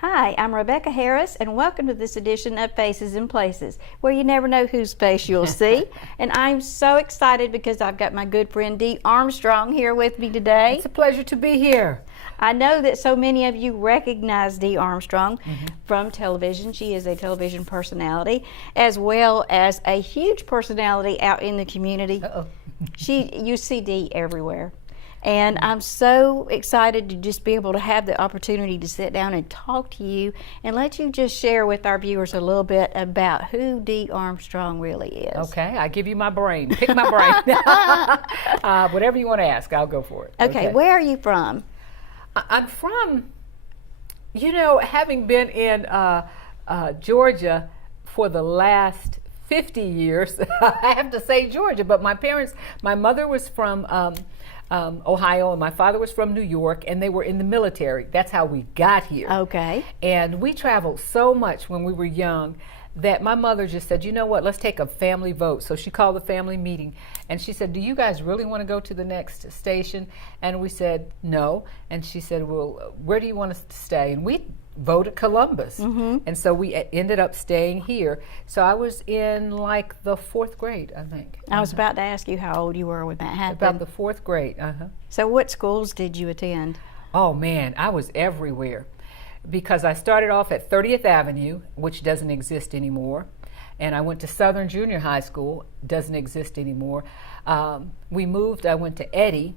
Hi, I'm Rebecca Harris, and welcome to this edition of Faces and Places, where you never know whose face you'll see. And I'm so excited because I've got my good friend Dee Armstrong here with me today. It's a pleasure to be here. I know that so many of you recognize Dee Armstrong from television. She is a television personality, as well as a huge personality out in the community. You see Dee everywhere. And I'm so excited to just be able to have the opportunity to sit down and talk to you and let you just share with our viewers a little bit about who Dee Armstrong really is. Okay, I give you my brain. Pick my brain. Whatever you want to ask, I'll go for it. Okay, where are you from? I'm from, having been in Georgia for the last 50 years, I have to say Georgia, but my mother was from Ohio, and my father was from New York, and they were in the military. That's how we got here. Okay. And we traveled so much when we were young that my mother just said, you know what, let's take a family vote. So she called a family meeting, and she said, do you guys really want to go to the next station? And we said, no. And she said, well, where do you want us to stay? And we voted Columbus. And so we ended up staying here. So I was in like the 4th grade, I think. I was about to ask you how old you were when that happened. About the 4th grade, So what schools did you attend? Oh man, I was everywhere. Because I started off at 30th Avenue, which doesn't exist anymore. And I went to Southern Junior High School, doesn't exist anymore. We moved, I went to Eddy,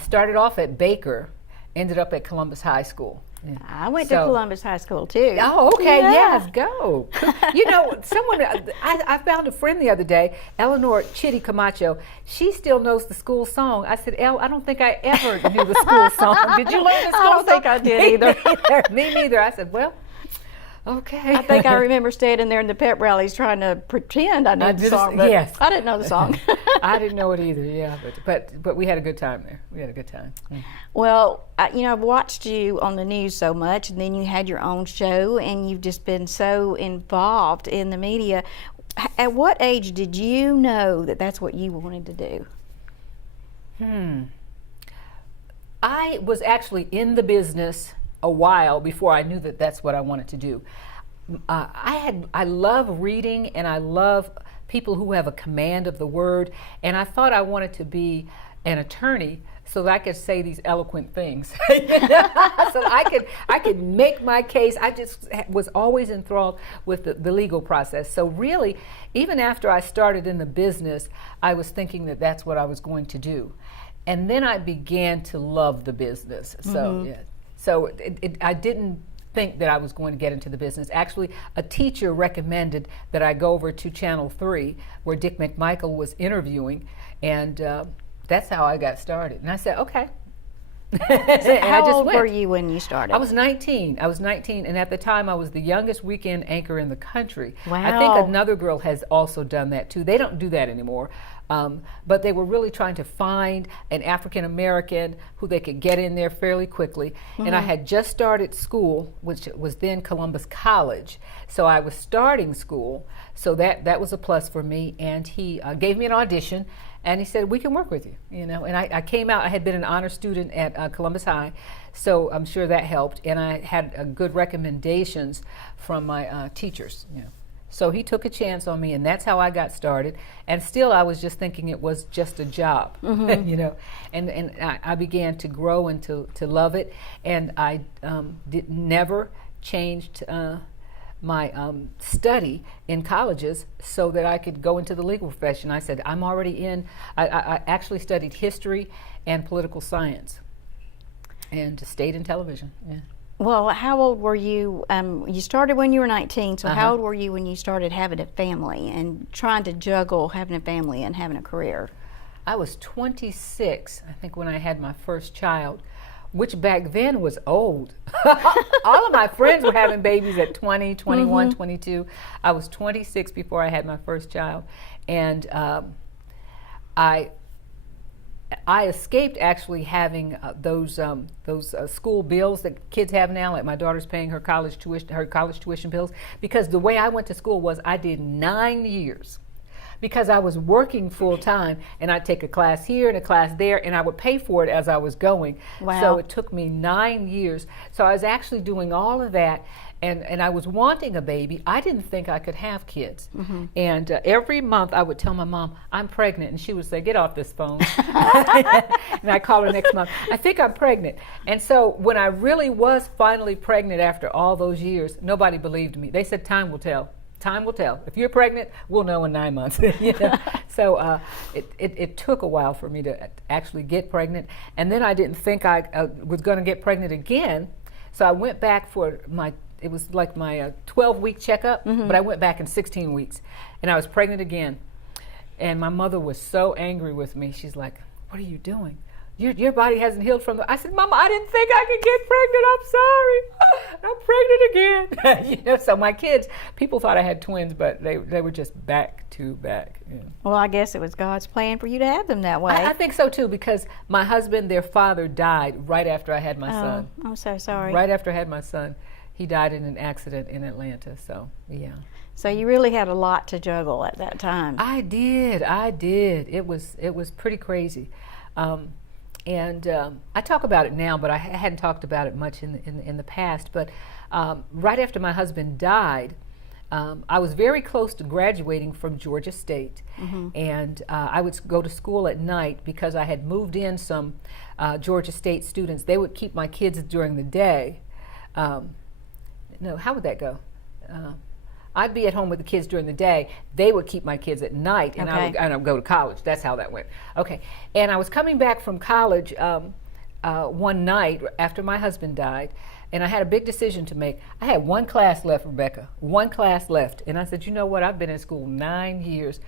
started off at Baker, ended up at Columbus High School. Yeah. I went to Columbus High School too. Oh, okay, Yeah. yes, go. I found a friend the other day, Eleanor Chitty Camacho. She still knows the school song. I said, Elle, I don't think I ever knew the school song. Did you learn the school song? I don't think I did either. Me neither. I said, well, okay. I think I remember standing there in the pep rallies trying to pretend I knew the song, but yes. I didn't know the song. I didn't know it either, yeah, but we had a good time there. We had a good time. Well, I've watched you on the news so much, and then you had your own show, and you've just been so involved in the media. At what age did you know that that's what you wanted to do? I was actually in the business a while before I knew that that's what I wanted to do. I love reading, and I love people who have a command of the word, and I thought I wanted to be an attorney so that I could say these eloquent things. So I could make my case. I just was always enthralled with the legal process. So really, even after I started in the business, I was thinking that that's what I was going to do. And then I began to love the business. So I didn't think that I was going to get into the business. Actually, a teacher recommended that I go over to Channel 3 where Dick McMichael was interviewing, and that's how I got started. And I said, okay. How old were you when you started? I was 19. And at the time I was the youngest weekend anchor in the country. Wow. I think another girl has also done that too. They don't do that anymore. But they were really trying to find an African American who they could get in there fairly quickly. And I had just started school, which was then Columbus College. So I was starting school. So that was a plus for me. And he gave me an audition. And he said, we can work with you, And I came out, I had been an honor student at Columbus High, so I'm sure that helped. And I had good recommendations from my teachers, So he took a chance on me, and that's how I got started. And still, I was just thinking it was just a job, And I began to grow and to love it. And I never changed my study in colleges so that I could go into the legal profession. I said, I'm already in. I actually studied history and political science and stayed in television. Yeah. Well, how old were you? You started when you were 19, so how old were you when you started having a family and trying to juggle having a family and having a career? I was 26, I think, when I had my first child, which back then was old. All of my friends were having babies at 20, 21, 22. I was 26 before I had my first child. And I escaped actually having those school bills that kids have now, like my daughter's paying her college tuition bills, because the way I went to school was I did 9 years because I was working full time, and I'd take a class here and a class there, and I would pay for it as I was going. Wow. So it took me 9 years. So I was actually doing all of that, and I was wanting a baby. I didn't think I could have kids. And every month I would tell my mom, I'm pregnant, and she would say, get off this phone. And I call her next month, I think I'm pregnant. And so when I really was finally pregnant after all those years, nobody believed me. They said, time will tell. Time will tell. If you're pregnant, we'll know in 9 months. You know? So it took a while for me to actually get pregnant. And then I didn't think I was going to get pregnant again. So I went back for it was like my 12-week checkup, but I went back in 16 weeks. And I was pregnant again. And my mother was so angry with me. She's like, what are you doing? Your body hasn't healed from the... I said, Mama, I didn't think I could get pregnant. I'm sorry. I'm pregnant again. You know, so my kids, people thought I had twins, but they were just back to back. You know. Well, I guess it was God's plan for you to have them that way. I think so, too, because my husband, their father, died right after I had my son. I'm so sorry. Right after I had my son. He died in an accident in Atlanta, so, yeah. So you really had a lot to juggle at that time. I did. It was pretty crazy. And I talk about it now, but I hadn't talked about it much in the past. But right after my husband died, I was very close to graduating from Georgia State. And I would go to school at night because I had moved in some Georgia State students. They would keep my kids during the day. No, how would that go? I'd be at home with the kids during the day. They would keep my kids at night, and I would go to college. That's how that went. Okay. And I was coming back from college one night after my husband died, and I had a big decision to make. I had one class left, Rebecca, one class left. And I said, you know what? I've been in school 9 years,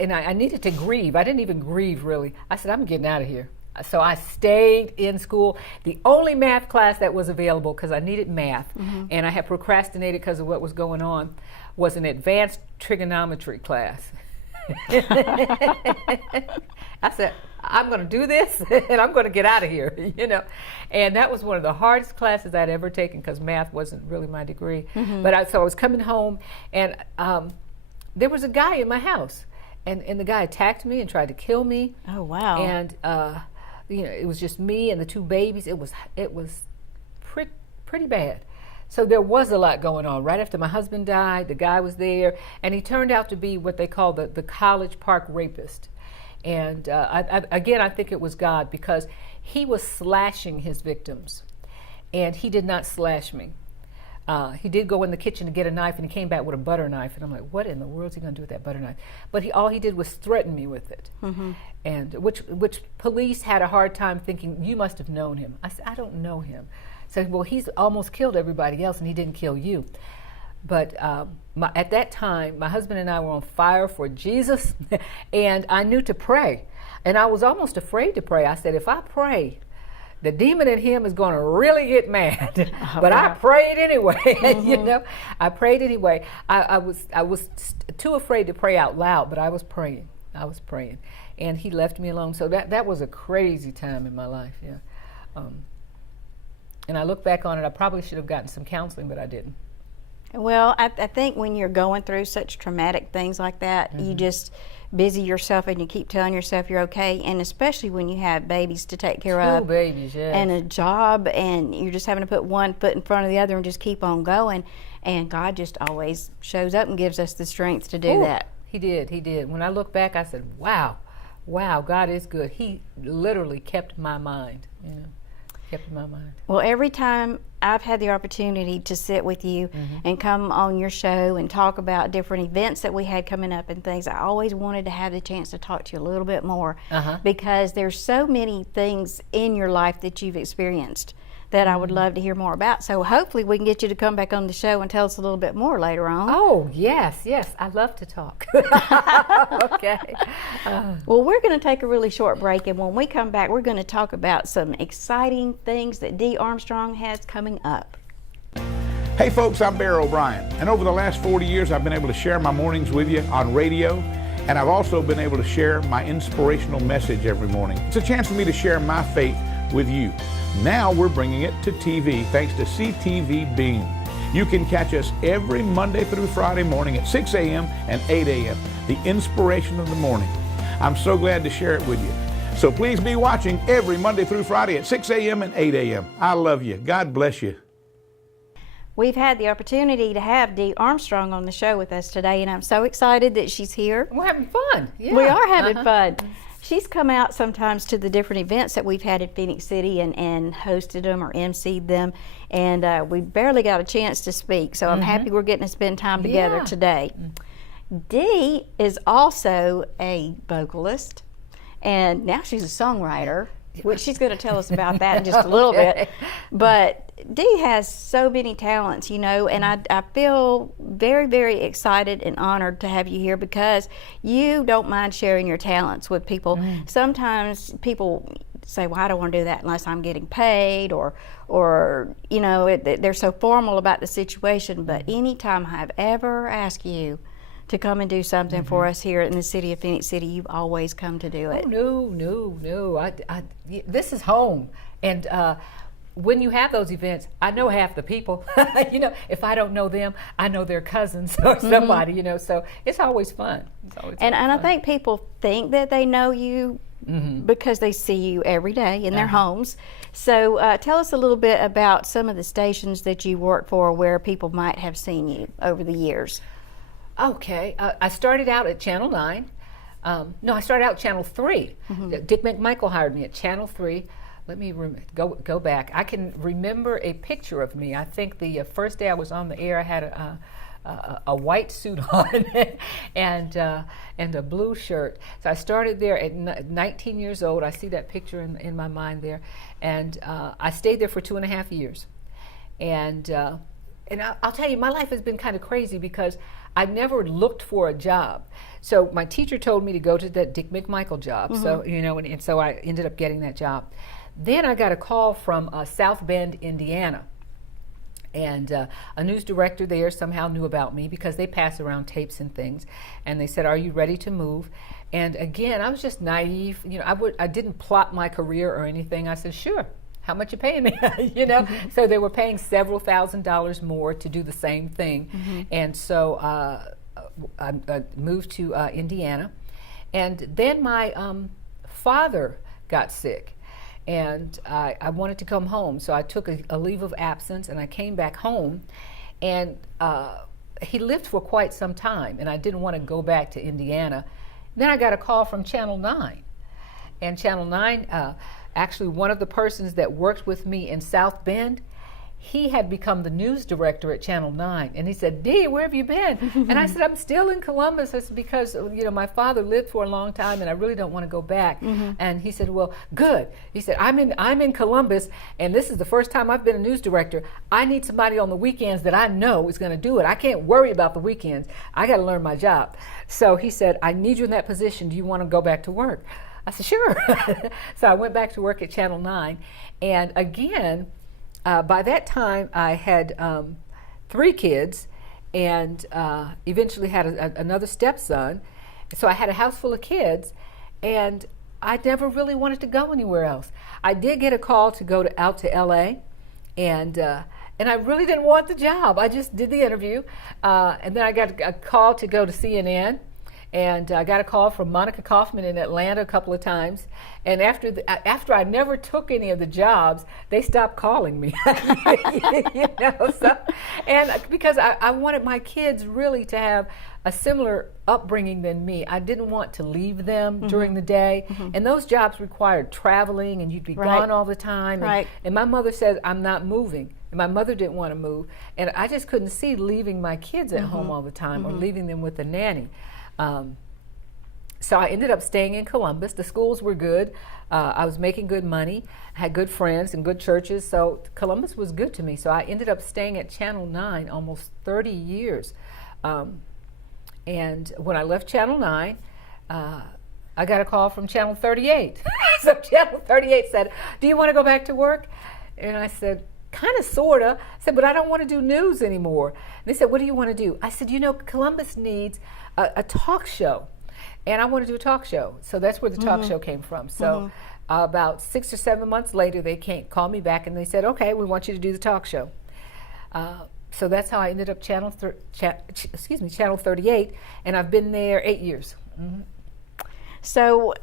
and I needed to grieve. I didn't even grieve, really. I said, I'm getting out of here. So I stayed in school. The only math class that was available, because I needed math, and I had procrastinated because of what was going on, was an advanced trigonometry class. I said, I'm going to do this, and I'm going to get out of here, you know. And that was one of the hardest classes I'd ever taken because math wasn't really my degree. But so I was coming home, and there was a guy in my house, and the guy attacked me and tried to kill me. Oh, wow. And you know, it was just me and the two babies. It was pretty bad. So there was a lot going on. Right after my husband died, the guy was there, and he turned out to be what they call the College Park rapist. And I think it was God, because he was slashing his victims, and he did not slash me. He did go in the kitchen to get a knife, and he came back with a butter knife, and I'm like, what in the world is he going to do with that butter knife? But all he did was threaten me with it, and which police had a hard time thinking, you must have known him. I said, I don't know him. So, well, he's almost killed everybody else, and he didn't kill you. But at that time, my husband and I were on fire for Jesus, and I knew to pray, and I was almost afraid to pray. I said, if I pray, the demon in him is going to really get mad. But I prayed anyway. You know, I prayed anyway. I was too afraid to pray out loud, but I was praying. And he left me alone. So that was a crazy time in my life. Yeah. And I look back on it, I probably should have gotten some counseling, but I didn't. Well, I think when you're going through such traumatic things like that, you just busy yourself and you keep telling yourself you're okay, and especially when you have babies to take care of. Two babies, yes. And a job, and you're just having to put one foot in front of the other and just keep on going. And God just always shows up and gives us the strength to do that. He did. When I look back, I said, wow, God is good. He literally kept my mind, you know. Kept in my mind. Well, every time I've had the opportunity to sit with you and come on your show and talk about different events that we had coming up and things, I always wanted to have the chance to talk to you a little bit more because there's so many things in your life that you've experienced that I would love to hear more about. So hopefully we can get you to come back on the show and tell us a little bit more later on. Oh, yes. I love to talk. Okay. Well, we're going to take a really short break, and when we come back, we're going to talk about some exciting things that Dee Armstrong has coming up. Hey folks, I'm Bear O'Brien, and over the last 40 years I've been able to share my mornings with you on radio, and I've also been able to share my inspirational message every morning. It's a chance for me to share my faith with you. Now we're bringing it to TV thanks to CTV Beam. You can catch us every Monday through Friday morning at 6 a.m. and 8 a.m., the inspiration of the morning. I'm so glad to share it with you. So please be watching every Monday through Friday at 6 a.m. and 8 a.m. I love you. God bless you. We've had the opportunity to have Dee Armstrong on the show with us today, and I'm so excited that she's here. We're having fun. Yeah. We are having fun. She's come out sometimes to the different events that we've had in Phoenix City and hosted them or emceed them, and we barely got a chance to speak, so I'm happy we're getting to spend time together today. Dee is also a vocalist, and now she's a songwriter, which she's going to tell us about that in just a little bit. But Dee has so many talents, you know, and I feel very, very excited and honored to have you here because you don't mind sharing your talents with people. Sometimes people say, well, I don't want to do that unless I'm getting paid, or you know, they're so formal about the situation. But anytime I've ever asked you to come and do something for us here in the city of Phoenix City, you've always come to do it. Oh, no. This is home. And when you have those events, I know half the people. You know, if I don't know them, I know their cousins or somebody, you know, so it's always fun. And I think people think that they know you because they see you every day in their homes. So tell us a little bit about some of the stations that you work for where people might have seen you over the years. Okay, I started out at Channel 9. No, I started out at Channel 3. Dick McMichael hired me at Channel 3. Let me go back. I can remember a picture of me. I think the first day I was on the air, I had a white suit on and a blue shirt. So I started there at 19 years old. I see that picture in my mind there. And I stayed there for 2.5 years. And I'll tell you, my life has been kind of crazy because I never looked for a job. So my teacher told me to go to that Dick McMichael job. So, you know, and so I ended up getting that job. Then I got a call from South Bend, Indiana. And a news director there somehow knew about me because they pass around tapes and things. And they said, are you ready to move? And again, I was just naive. You know, I didn't plot my career or anything. I said, sure. How much you paying me? You know, so they were paying several $1,000s more to do the same thing, and so I moved to Indiana, and then my father got sick, and I wanted to come home, so I took a leave of absence, and I came back home, and he lived for quite some time, and I didn't want to go back to Indiana. Then I got a call from Channel 9, and Channel 9. Actually, one of the persons that worked with me in South Bend, he had become the news director at Channel 9. And he said, Dee, where have you been? And I said, I'm still in Columbus. It's because, you know, my father lived for a long time and I really don't want to go back. And he said, well, good. He said, I'm in Columbus and this is the first time I've been a news director. I need somebody on the weekends that I know is going to do it. I can't worry about the weekends. I got to learn my job. So he said, I need you in that position. Do you want to go back to work? I said, sure. So I went back to work at Channel 9. And again, by that time, I had 3 kids and eventually had another stepson. So I had a house full of kids, and I never really wanted to go anywhere else. I did get a call to go out to L.A., and I really didn't want the job. I just did the interview. And then I got a call to go to CNN. And I got a call from Monica Kaufman in Atlanta a couple of times. And after I never took any of the jobs, they stopped calling me. You know, so, and because I wanted my kids really to have a similar upbringing than me. I didn't want to leave them during the day. And those jobs required traveling, and you'd be gone all the time. And my mother said, I'm not moving. And my mother didn't want to move. And I just couldn't see leaving my kids at home all the time or leaving them with a nanny. So I ended up staying in Columbus. The schools were good. I was making good money. I had good friends and good churches. So Columbus was good to me. So I ended up staying at Channel 9 almost 30 years. And when I left Channel 9, I got a call from Channel 38. So Channel 38 said, do you want to go back to work? And I said, kind of, sort of. I said, but I don't want to do news anymore. And they said, what do you want to do? I said, you know, Columbus needs a talk show. And I want to do a talk show. So that's where the talk show came from. So about 6 or 7 months later, they called me back and they said, okay, we want you to do the talk show. So that's how I ended up Channel 38, and I've been there 8 years. Mm-hmm. So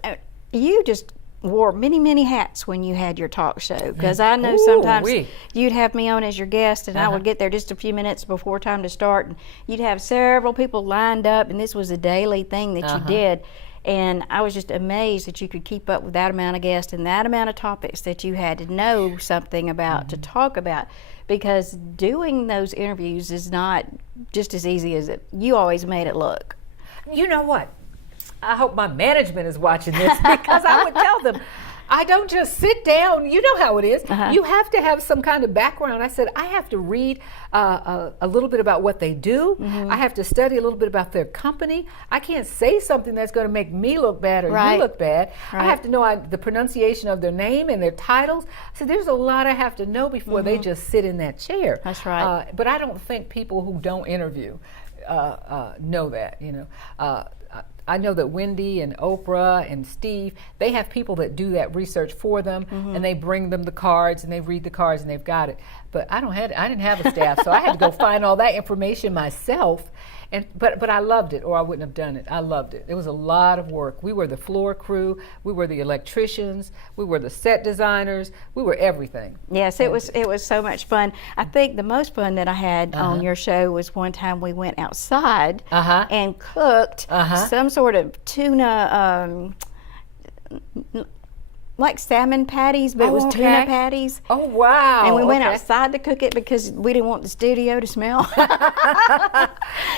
you just wore many, many hats when you had your talk show, because I know sometimes you'd have me on as your guest, and I would get there just a few minutes before time to start, and you'd have several people lined up, and this was a daily thing that you did. And I was just amazed that you could keep up with that amount of guests and that amount of topics that you had to know something about to talk about, because doing those interviews is not just as easy as you always made it look. You know what? I hope my management is watching this, because I would tell them, I don't just sit down. You know how it is. You have to have some kind of background. I said, I have to read a little bit about what they do. I have to study a little bit about their company. I can't say something that's going to make me look bad or you look bad. I have to know the pronunciation of their name and their titles. So there's a lot I have to know before they just sit in that chair. That's right. But I don't think people who don't interview know that, you know. I know that Wendy and Oprah and Steve, they have people that do that research for them, and they bring them the cards, and they read the cards, and they've got it. But I didn't have a staff, so I had to go find all that information myself. But I loved it, or I wouldn't have done it. I loved it. It was a lot of work. We were the floor crew. We were the electricians. We were the set designers. We were everything. Yes, it was so much fun. I think the most fun that I had on your show was one time we went outside and cooked some sort of tuna, like salmon patties, but it was tuna patties. Oh, wow. And we went outside to cook it because we didn't want the studio to smell.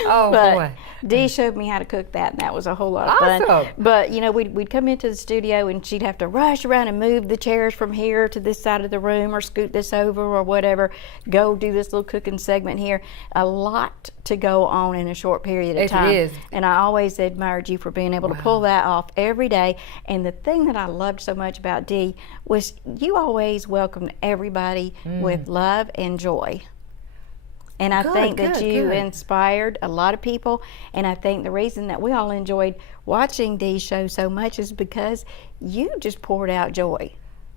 Boy. Dee showed me how to cook that, and that was a whole lot of fun. But, you know, we'd come into the studio, and she'd have to rush around and move the chairs from here to this side of the room, or scoot this over, or whatever, go do this little cooking segment here. A lot to go on in a short period of time. It is. And I always admired you for being able to pull that off every day. And the thing that I loved so much about Dee was you always welcomed everybody with love and joy. And I think that you inspired a lot of people. And I think the reason that we all enjoyed watching Dee's show so much is because you just poured out joy.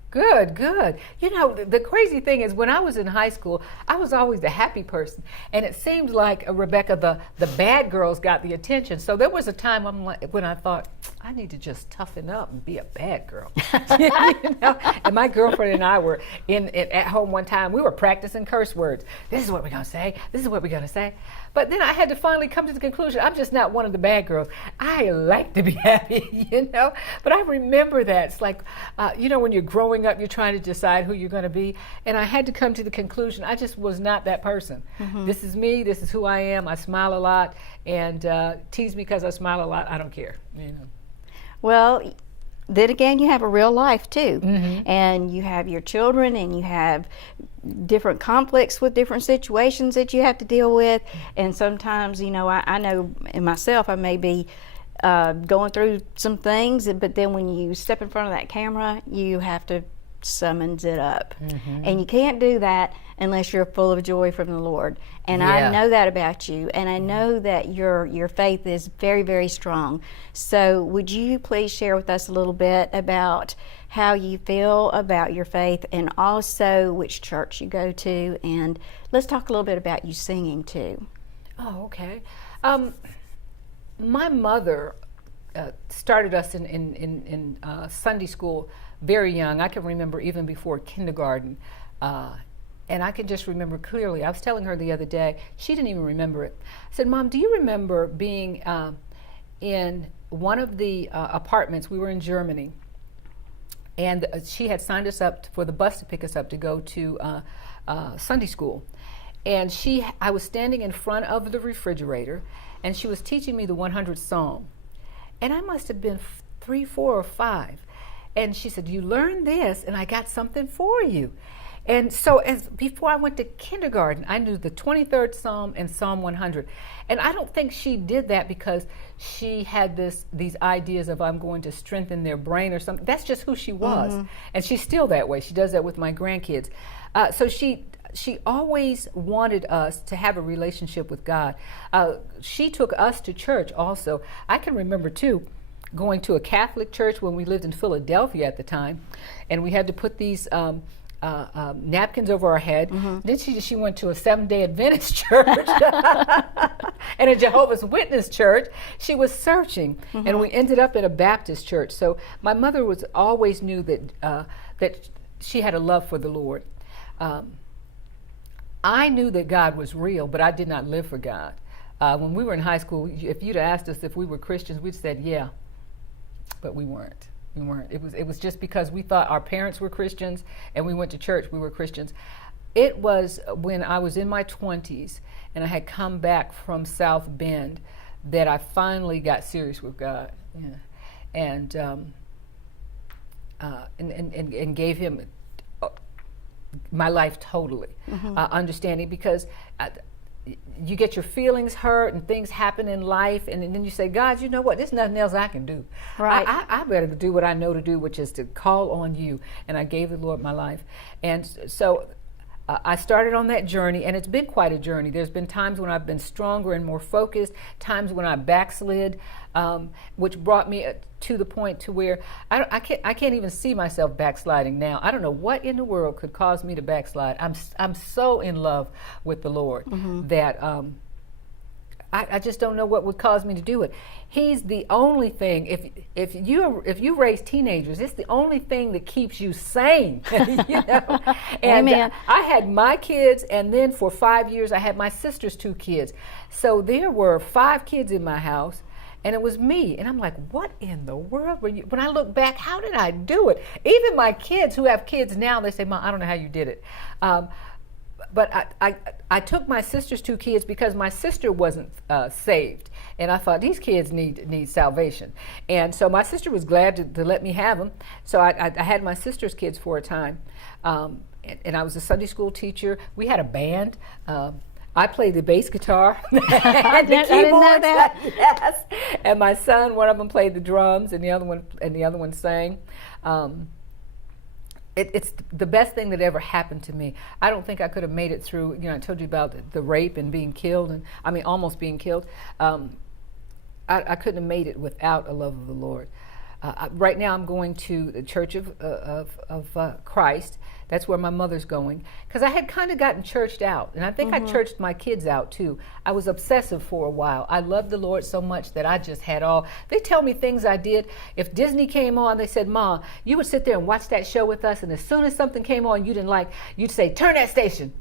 Good, good. You know, the crazy thing is, when I was in high school, I was always the happy person. And it seemed like, Rebecca, the bad girls got the attention. So there was a time when I thought, I need to just toughen up and be a bad girl. You know? And my girlfriend and I were at home one time. We were practicing curse words. This is what we're going to say. This is what we're going to say. But then I had to finally come to the conclusion, I'm just not one of the bad girls. I like to be happy, you know? But I remember that. It's like, you know, when you're growing up, you're trying to decide who you're going to be. And I had to come to the conclusion, I just was not that person. This is me. This is who I am. I smile a lot. And tease me because I smile a lot. I don't care, you know. Well, then again, you have a real life too, and you have your children, and you have different conflicts with different situations that you have to deal with. And sometimes, you know, I know in myself, I may be going through some things, but then when you step in front of that camera, you have to summons it up. And you can't do that unless you're full of joy from the Lord. And I know that about you, and I know that your faith is very, very strong. So would you please share with us a little bit about how you feel about your faith, and also which church you go to, and let's talk a little bit about you singing too. Oh, okay. My mother started us in Sunday school very young. I can remember even before kindergarten. And I can just remember clearly. I was telling her the other day, she didn't even remember it. I said, Mom, do you remember being in one of the apartments? We were in Germany, and she had signed us up for the bus to pick us up to go to Sunday school. And I was standing in front of the refrigerator, and she was teaching me the 100th Psalm. And I must have been 3, 4, or 5. And she said, you learned this, and I got something for you. And so before I went to kindergarten, I knew the 23rd Psalm and Psalm 100. And I don't think she did that because she had these ideas of, I'm going to strengthen their brain or something. That's just who she was. And she's still that way. She does that with my grandkids. So she always wanted us to have a relationship with God. She took us to church also. I can remember, too, going to a Catholic church when we lived in Philadelphia at the time. And we had to put these napkins over her head. Then she went to a Seventh-day Adventist church and a Jehovah's Witness church. She was searching, and we ended up in a Baptist church. So my mother always knew that she had a love for the Lord. I knew that God was real, but I did not live for God. When we were in high school, if you'd asked us if we were Christians, we'd said yeah, but we weren't. We weren't. It was just because we thought our parents were Christians and we went to church, we were Christians. It was when I was in my 20s and I had come back from South Bend that I finally got serious with God, and gave Him my life totally, understanding, because you get your feelings hurt and things happen in life, and then you say, God, you know what? There's nothing else I can do. Right. I better do what I know to do, which is to call on you. And I gave the Lord my life. And so I started on that journey, and it's been quite a journey. There's been times when I've been stronger and more focused, times when I backslid, which brought me to the point to where I can't even see myself backsliding now. I don't know what in the world could cause me to backslide. I'm so in love with the Lord that I just don't know what would cause me to do it. He's the only thing. If you raise teenagers, it's the only thing that keeps you sane. You know? And Amen. I had my kids, and then for 5 years I had my sister's 2 kids. So there were 5 kids in my house, and it was me. And I'm like, what in the world were you? When I look back, how did I do it? Even my kids who have kids now, they say, Mom, I don't know how you did it. But I took my sister's 2 kids because my sister wasn't saved. And I thought, these kids need salvation. And so my sister was glad to let me have them. So I had my sister's kids for a time. And I was a Sunday school teacher. We had a band. I played the bass guitar and the keyboards. didn't know that. Yes. And my son, one of them played the drums, and the other one sang. It's the best thing that ever happened to me. I don't think I could have made it through. You know, I told you about the rape and being killed, and I mean almost being killed. I couldn't have made it without a love of the Lord. Right now, I'm going to the Church of Christ. That's where my mother's going, because I had kind of gotten churched out, and I think I churched my kids out too. I was obsessive for a while. I loved the Lord so much that I just had all. They tell me things I did. If Disney came on, they said, Mom, you would sit there and watch that show with us, and as soon as something came on you didn't like, you'd say, turn that station.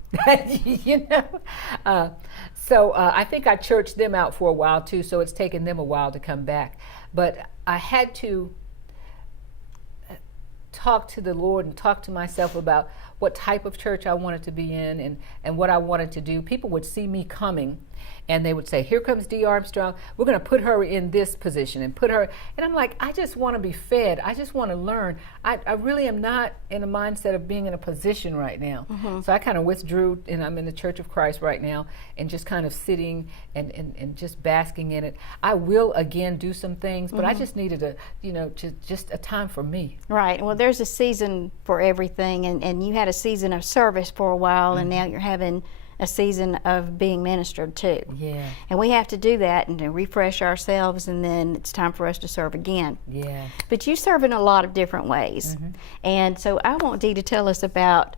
You know. So I think I churched them out for a while too. So it's taken them a while to come back, but I had to talk to the Lord and talk to myself about what type of church I wanted to be in and what I wanted to do. People would see me coming and they would say, here comes Dee Armstrong. We're going to put her in this position and put her. And I'm like, I just want to be fed. I just want to learn. I really am not in a mindset of being in a position right now. So I kind of withdrew, and I'm in the Church of Christ right now and just kind of sitting and just basking in it. I will again do some things, but I just needed just a time for me. Right. Well, there's a season for everything, and you had a season of service for a while, and now you're having a season of being ministered to. Yeah. And we have to do that and to refresh ourselves, and then it's time for us to serve again. Yeah. But you serve in a lot of different ways. And so I want Dee to tell us about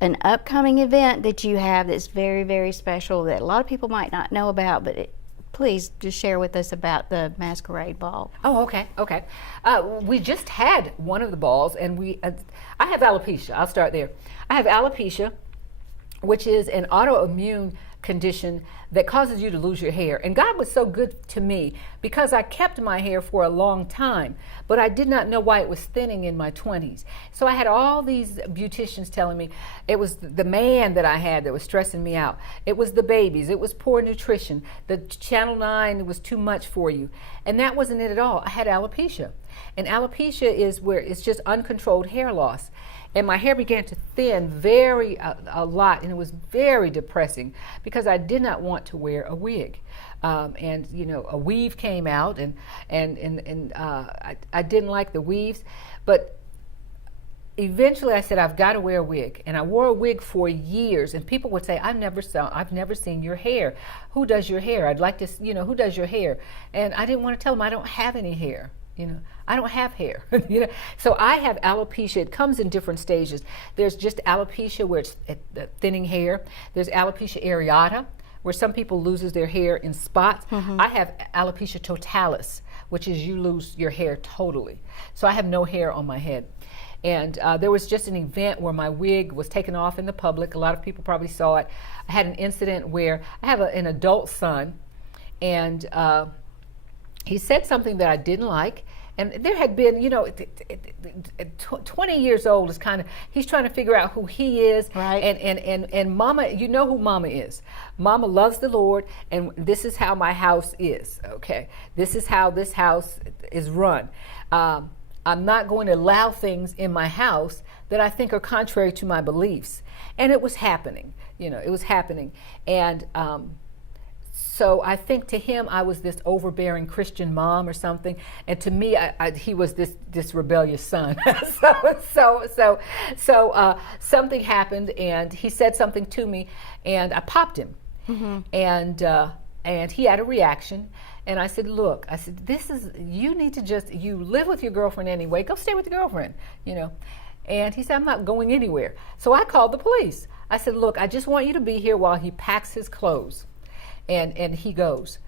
an upcoming event that you have that's very, very special that a lot of people might not know about, but please just share with us about the Masquerade Ball. Oh, okay. We just had one of the balls, and I have alopecia. I'll start there. I have alopecia, which is an autoimmune condition that causes you to lose your hair. And God was so good to me because I kept my hair for a long time, but I did not know why it was thinning in my 20s. So I had all these beauticians telling me it was the man that I had that was stressing me out. It was the babies. It was poor nutrition. The Channel 9 was too much for you. And that wasn't it at all. I had alopecia. And alopecia is where it's just uncontrolled hair loss. And my hair began to thin a lot, and it was very depressing because I did not want to wear a wig. And you know, a weave came out, and I didn't like the weaves, but eventually I said, I've got to wear a wig. And I wore a wig for years, and people would say, I've never seen your hair. Who does your hair? I'd like to, who does your hair? And I didn't want to tell them I don't have any hair. You know, I don't have hair. You know, so I have alopecia. It comes in different stages. There's just alopecia where it's thinning hair. There's alopecia areata, where some people loses their hair in spots. I have alopecia totalis, which is you lose your hair totally. So I have no hair on my head. And there was just an event where my wig was taken off in the public. A lot of people probably saw it. I had an incident where I have an adult son, and he said something that I didn't like. And there had been, you know, 20 years old is kind of, he's trying to figure out who he is. Right. And Mama, you know who Mama is. Mama loves the Lord, and this is how my house is, okay? This is how this house is run. I'm not going to allow things in my house that I think are contrary to my beliefs. And it was happening, you know, it was happening. And so I think to him, I was this overbearing Christian mom or something, and to me, he was this rebellious son. so something happened, and he said something to me, and I popped him, and he had a reaction, and I said, "Look," I said, "this is you need to you live with your girlfriend anyway. Go stay with your girlfriend, you know." And he said, "I'm not going anywhere." So I called the police. I said, "Look, I just want you to be here while he packs his clothes." And he goes.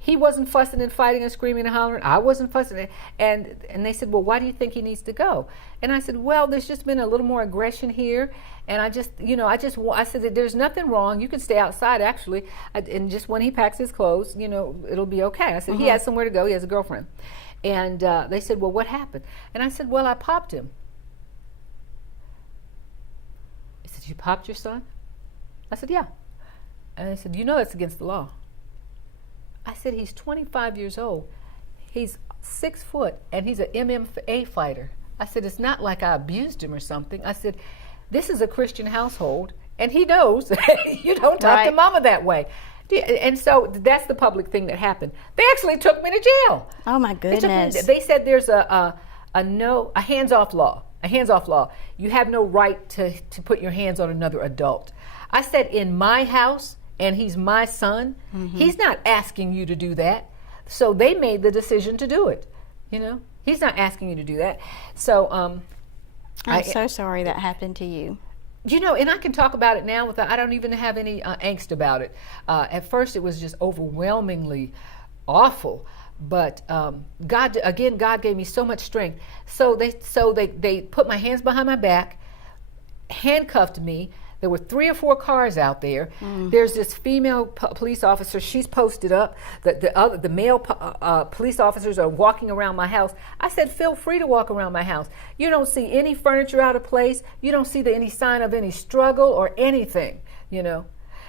He wasn't fussing and fighting and screaming and hollering. I wasn't fussing. And they said, "Well, why do you think he needs to go?" And I said, "Well, there's just been a little more aggression here. And I said that there's nothing wrong. You can stay outside, actually. And just when he packs his clothes, you know, it'll be okay." I said, "He has somewhere to go. He has a girlfriend." And they said, "Well, what happened?" And I said, "Well, I popped him." He said, "You popped your son?" I said, "Yeah." And they said, "You know that's against the law." I said, "He's 25 years old. He's 6 foot, and he's an MMA fighter." I said, "It's not like I abused him or something." I said, "This is a Christian household, and he knows you don't talk to Mama that way." And so that's the public thing that happened. They actually took me to jail. Oh my goodness! They said there's a hands-off law. A hands-off law. You have no right to put your hands on another adult. I said, in my house, and he's my son, he's not asking you to do that. So they made the decision to do it. You know, he's not asking you to do that. So I'm so sorry that happened to you. You know, and I can talk about it now without, I don't even have any angst about it. At first it was just overwhelmingly awful. But God gave me so much strength. So they put my hands behind my back, handcuffed me. There were 3 or 4 cars out there. There's this female police officer. She's posted up. The male police officers are walking around my house. I said, "Feel free to walk around my house. You don't see any furniture out of place. You don't see any sign of any struggle or anything, you know."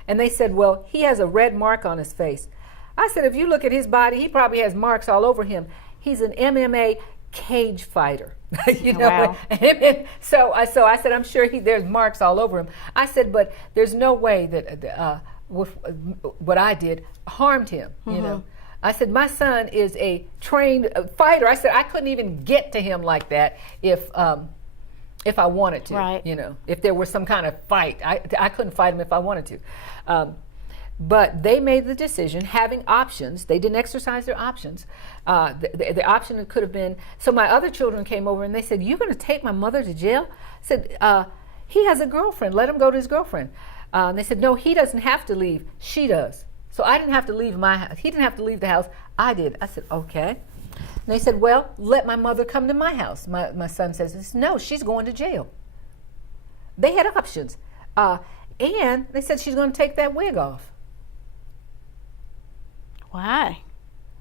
And they said, "Well, he has a red mark on his face." I said, "If you look at his body, he probably has marks all over him. He's an MMA cage fighter." You know. Wow. So I said, "I'm sure there's marks all over him." I said, "But there's no way that what I did harmed him." You know. I said, "My son is a trained fighter." I said, "I couldn't even get to him like that if I wanted to." Right. You know, if there was some kind of fight, I couldn't fight him if I wanted to. But they made the decision, having options. They didn't exercise their options. The option could have been, so my other children came over and they said, "You're going to take my mother to jail?" I said, "He has a girlfriend. Let him go to his girlfriend." And they said, "No, he doesn't have to leave. She does." So I didn't have to leave my house. He didn't have to leave the house. I did. I said, "Okay." And they said, "Well, let my mother come to my house." My son says, "No, she's going to jail." They had options. And they said she's going to take that wig off. Why?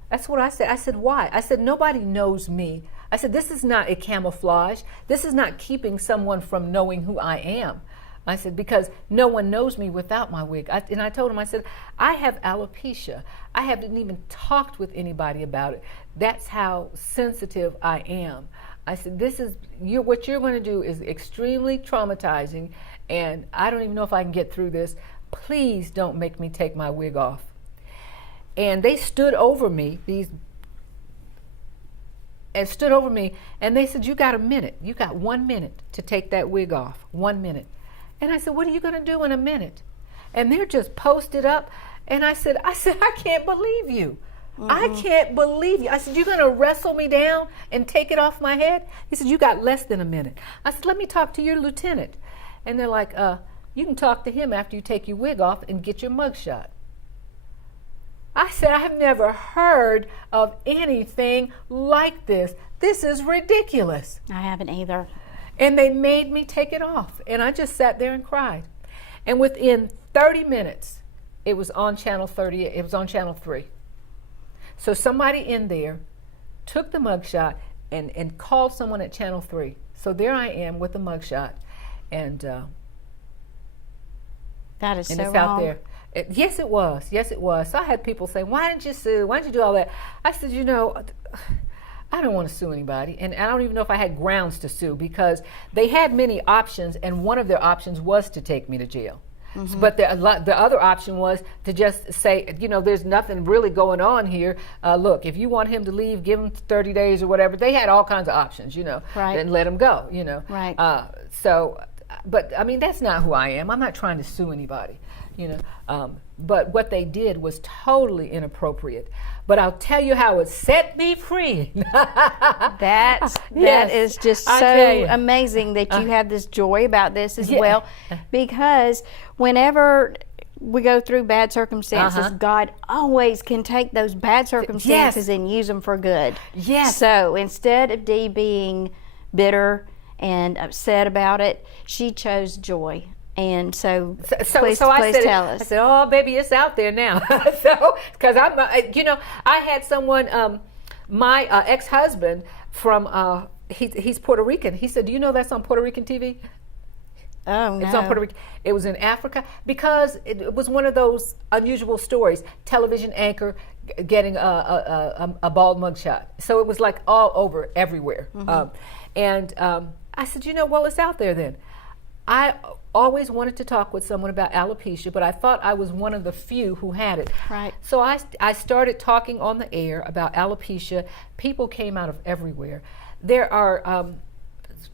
That's what I said. I said, "Why?" I said, "Nobody knows me." I said, "This is not a camouflage. This is not keeping someone from knowing who I am." I said, "Because no one knows me without my wig." And I told him, I said, "I have alopecia. I haven't even talked with anybody about it. That's how sensitive I am." I said, what you're going to do is extremely traumatizing, and I don't even know if I can get through this. Please don't make me take my wig off." And they stood over me, and they said, "You got a minute. You got 1 minute to take that wig off. 1 minute." And I said, "What are you going to do in a minute?" And they're just posted up. And I said, I can't believe you. I can't believe you. I said, you're going to wrestle me down and take it off my head? He said, you got less than a minute. I said, let me talk to your lieutenant. And they're like, you can talk to him after you take your wig off and get your mugshot. I said, I've never heard of anything like this. This is ridiculous. I haven't either. And they made me take it off. And I just sat there and cried. And within 30 minutes, it was on channel 30. It was on channel 3. So somebody in there took the mugshot and called someone at channel 3. So there I am with the mugshot, and that is and so it's wrong. out there. Yes, it was. Yes, it was. So I had people say, "Why didn't you sue? Why didn't you do all that?" I said, I don't want to sue anybody, and I don't even know if I had grounds to sue, because they had many options, and one of their options was to take me to jail. But the other option was to just say, there's nothing really going on here. Look, if you want him to leave, give him 30 days or whatever. They had all kinds of options, Right. and let him go, Right. But I mean, that's not who I am. I'm not trying to sue anybody, but what they did was totally inappropriate. But I'll tell you how it set me free. That Yes, is just I tell you. so amazing that you have this joy about this as Yeah. well, because whenever we go through bad circumstances, God always can take those bad circumstances and use them for good. Yes. So instead of Dee being bitter and upset about it, she chose joy. And so, please tell us. I said, "Oh, baby, it's out there now." Because I had someone, my ex-husband from, he's Puerto Rican. He said, "Do you know that's on Puerto Rican TV?" Oh, no. It's on Puerto Rican. It was in Africa, because it was one of those unusual stories. Television anchor getting a bald mugshot. So it was like all over, everywhere. I said, well, it's out there then. I always wanted to talk with someone about alopecia, but I thought I was one of the few who had it. Right. So I started talking on the air about alopecia. People came out of everywhere. There are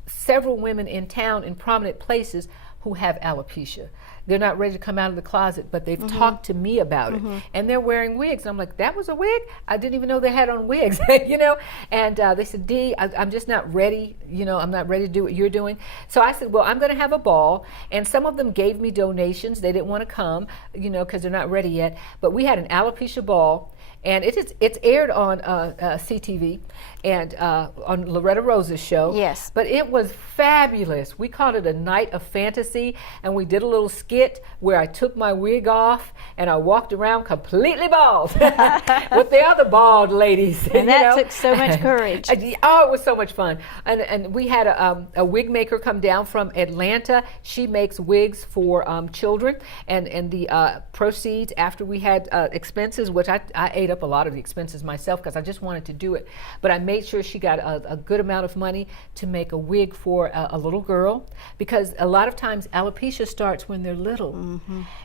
several women in town in prominent places who have alopecia. They're not ready to come out of the closet, but they've talked to me about it. And they're wearing wigs. And I'm like, that was a wig? I didn't even know they had on wigs, And they said, Dee, I'm just not ready. I'm not ready to do what you're doing. So I said, well, I'm going to have a ball. And some of them gave me donations. They didn't want to come, because they're not ready yet. But we had an alopecia ball. And it's aired on CTV and on Loretta Rose's show. Yes. But it was fabulous. We called it a night of fantasy, and we did a little skit where I took my wig off and I walked around completely bald with the other bald ladies. And that took so much courage. Oh, it was so much fun. And we had a wig maker come down from Atlanta. She makes wigs for children, and the proceeds after we had expenses, which I ate up a lot of the expenses myself because I just wanted to do it. But I made sure she got a good amount of money to make a wig for a little girl, because a lot of times alopecia starts when they're little.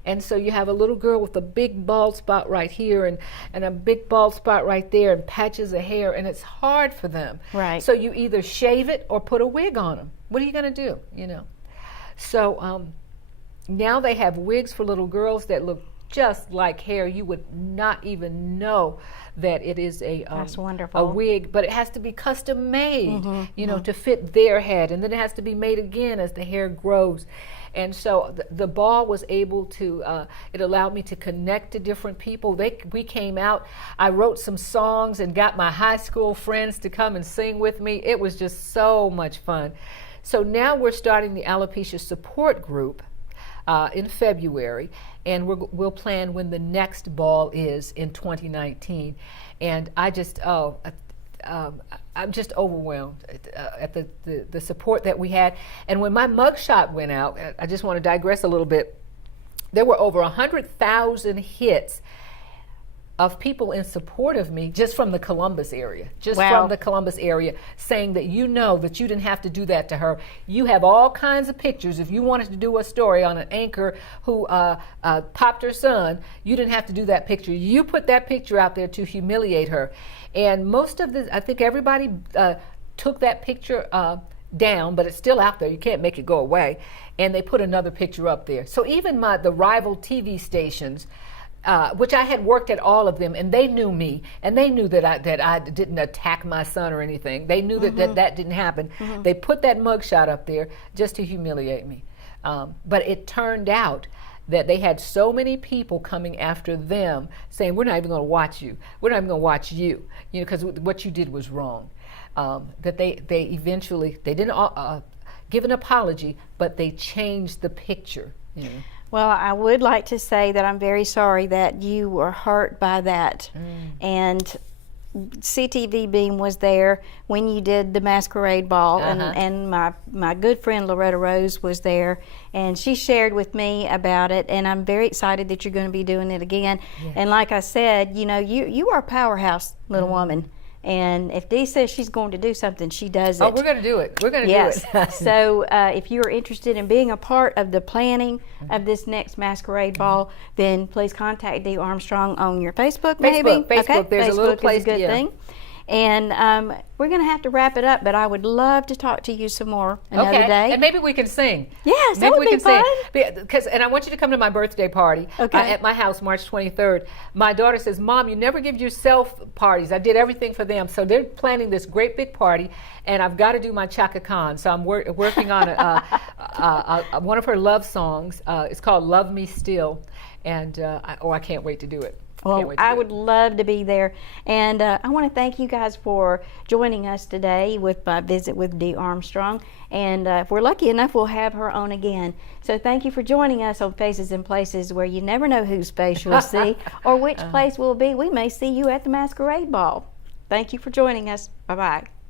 And so you have a little girl with a big bald spot right here and a big bald spot right there and patches of hair, and it's hard for them. Right. So you either shave it or put a wig on them. What are you going to do, So now they have wigs for little girls that look just like hair. You would not even know that it is That's a wonderful. wig, but it has to be custom made, to fit their head, and then it has to be made again as the hair grows. And so the ball was able to, it allowed me to connect to different people. We came out, I wrote some songs and got my high school friends to come and sing with me. It was just so much fun. So now we're starting the Alopecia Support Group in February, and we'll plan when the next ball is in 2019. And I'm just overwhelmed at the support that we had. And when my mugshot went out, I just want to digress a little bit. There were over 100,000 hits of people in support of me just from the Columbus area, saying that that you didn't have to do that to her. You have all kinds of pictures. If you wanted to do a story on an anchor who popped her son, you didn't have to do that picture. You put that picture out there to humiliate her. And I think everybody took that picture down, but it's still out there. You can't make it go away. And they put another picture up there. So even the rival TV stations which I had worked at all of them, and they knew me, and they knew that I didn't attack my son or anything. They knew that didn't happen. They put that mugshot up there just to humiliate me. But it turned out that they had so many people coming after them saying, we're not even going to watch you. We're not even going to watch you, because what you did was wrong. That they eventually, they didn't give an apology, but they changed the picture. Well, I would like to say that I'm very sorry that you were hurt by that. And CTV Beam was there when you did the Masquerade Ball, and my good friend Loretta Rose was there, and she shared with me about it, and I'm very excited that you're going to be doing it again. And like I said, you are a powerhouse little woman. And if Dee says she's going to do something, she does it. Oh, we're going to do it. We're going to do it. So if you are interested in being a part of the planning of this next Masquerade Ball, then please contact Dee Armstrong on your Facebook, maybe. Facebook. Okay? There's Facebook a little place. Is a good thing. And we're going to have to wrap it up, but I would love to talk to you some more another day. And maybe we can sing. Yes, maybe that would be fun. And I want you to come to my birthday party at my house March 23rd. My daughter says, Mom, you never give yourself parties. I did everything for them. So they're planning this great big party, and I've got to do my Chaka Khan. So I'm working on one of her love songs. It's called Love Me Still. And I can't wait to do it. Well, I would love to be there. And I want to thank you guys for joining us today with my visit with Dee Armstrong. And if we're lucky enough, we'll have her on again. So thank you for joining us on Faces and Places, where you never know whose face you'll see or which place will be. We may see you at the Masquerade Ball. Thank you for joining us. Bye-bye.